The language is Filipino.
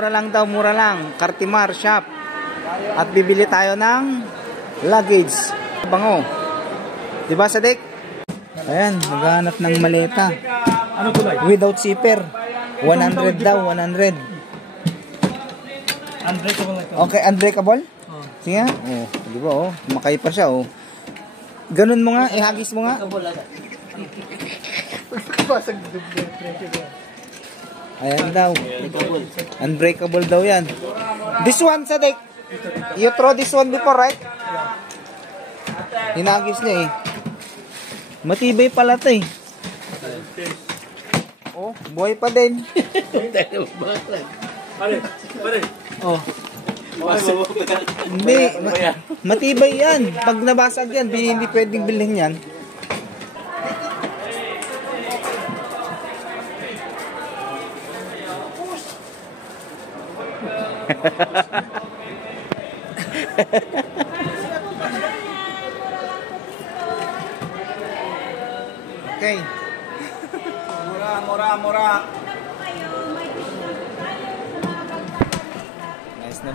Mura lang daw, mura lang. Cartimar shop. At bibili tayo ng luggage. Bango. Diba, Sadik? Ayan, maghanap ng maleta. Ano kulay? Without zipper. 100 daw, 100. Unbreakable ito. Okay, unbreakable? Oh. Sige nga. Oh, di ba oh, makay pa siya oh. Ganun mo nga, ihagis mo nga. Ayan daw. Unbreakable daw yan. This one, Sadik. You throw this one before, right? Hinagis niya eh. Matibay pala ito eh. Oh, buhay pa din. Pare. Oh. Hindi, matibay yan. Pag nabasag yan, hindi pwedeng bilhin yan. Okay. Mura. Nice na.